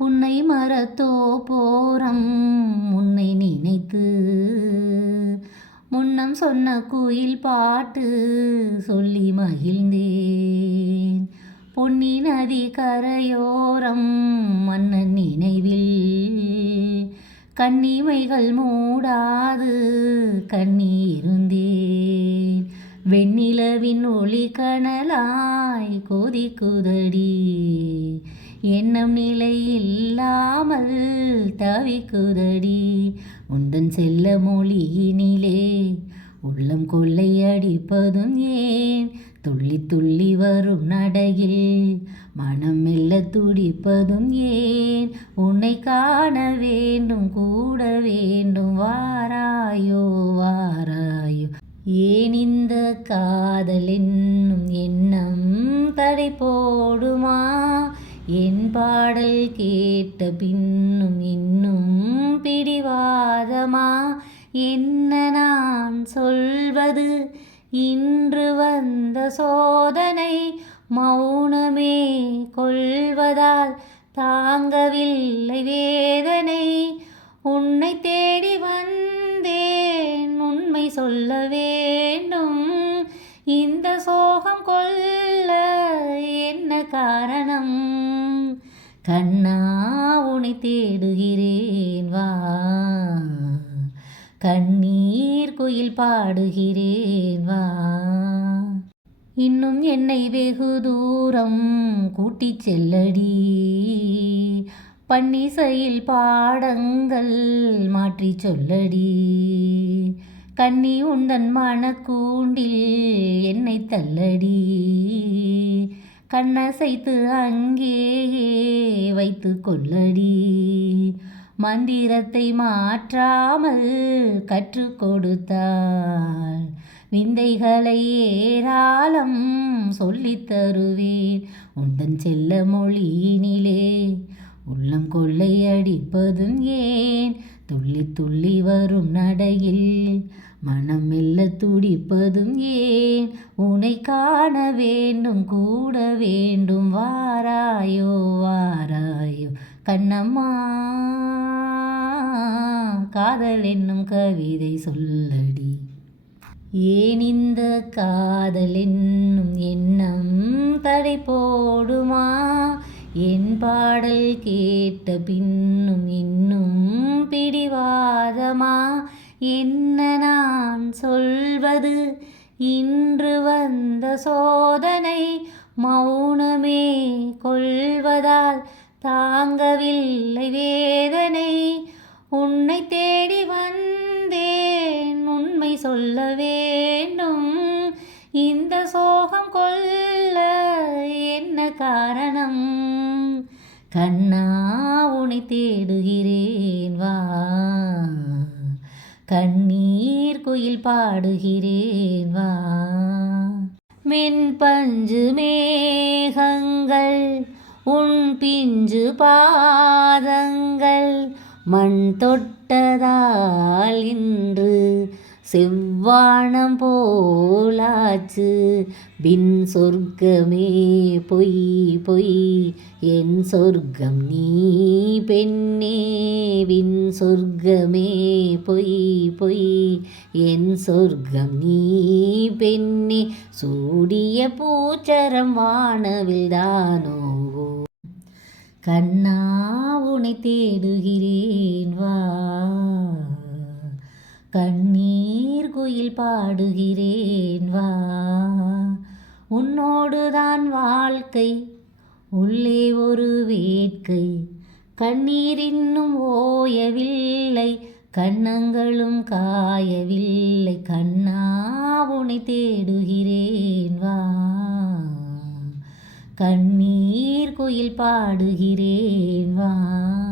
புன்னை மரத்தோ போரம் உன்னை நினைத்து. முன்னம் சொன்ன குயில் பாட்டு சொல்லி மகிழ்ந்தேன். பொன்னி நதி கரையோரம் மன்னன் நினைவில். கண்ணிமைகள் மூடாது கண்ணீருந்தேன். வெண்ணிலவின் ஒளி கணலாய் கொதிக்குதடி என்னும் நிலை இல்லாமல் தவிக்குதடி. உந்தன் செல்ல மொழியினிலே உள்ளம் கொள்ளையடிப்பதும் ஏன்? துள்ளி துள்ளி வரும் நடையில் மனம் மெல்ல துடிப்பதும் ஏன்? உன்னை காண வேண்டும் கூட வேண்டும் வாராயோ வாராயோ. ஏன் இந்த காதலின் பாடல் கேட்ட பின்னும் இன்னும் பிடிவாதமா? என்ன நான் சொல்வது? இன்று வந்த சோதனை மௌனமே கொள்வதால் தாங்கவில்லை வேதனை. உன்னை தேடி வந்தேன் உண்மை சொல்ல வேண்டும். இந்த சோகம் கொள்ள என்ன காரணம்? கண்ணா உனை தேடுகிறேன் வா. கண்ணீர் குயில் பாடுகிறேன் வா. இன்னும் என்னை வெகு தூரம் கூட்டிச் செல்லடி. பன்னிசையில் பாடங்கள் மாற்றிச் சொல்லடி. கண்ணி உந்தன் மனக்கூண்டில் என்னை தள்ளடி. கண்ணசைத்து அங்கேயே வைத்து கொள்ளடி. மந்திரத்தை மாற்றாமல் கற்றுக் கொடுத்தாள் விந்தைகளை ஏராளம் சொல்லித் தருவேன். உந்தன் செல்ல மொழியினிலே உள்ளம் கொள்ளை அடிப்பதும் ஏன்? துள்ளி துள்ளி வரும் நடையில் மனம் மெல்ல துடிப்பதும் ஏன்? உனை காண வேண்டும் கூட வேண்டும் வாராயோ வாராயோ. கண்ணம்மா காதல் என்னும் கவிதை சொல்லடி. ஏன் இந்த காதல் என்னும் எண்ணம் தடை போடுமா? என் பாடல் கேட்ட பின்னும் இன்னும் பிடிவாதமா? என்ன நான் சொல்வது? இன்று வந்த சோதனை மௌனமே கொள்வதால் தாங்கவில்லை வேதனை. உன்னை தேடி வந்தேன் உண்மை சொல்ல வேண்டும். இந்த சோகம் கொல்ல என்ன காரணம்? கண்ணா உனை தேடுகிறேன் வா. கண்ணீர் குயில் பாடுகிறேன் வா. மின் பஞ்சு மேகங்கள் உன் பிஞ்சு பாதங்கள் மண் தொட்டதால் இன்று செவ்வானம் போலாச்சு. பின் சொர்க்கமே பொய் பொய். என் சொர்க்கம் நீ பெண்ணே. வின் சொர்க்கமே பொய் பொய். என் சொர்க்கம் நீ பெண்ணே. சூடிய பூச்சரம் வானவில் தானோ? கண்ணா உனை தேடுகிறேன் வா. கண்ணீர் குயில் பாடுகிறேன் வா. உன்னோடுதான் வாழ்க்கை உள்ளே ஒரு வேட்கை. கண்ணீர் இன்னும் ஓயவில்லை கண்ணங்களும் காயவில்லை. கண்ணா உனை தேடுகிறேன் வா. கண்ணீர் குயில் பாடுகிறேன் வா.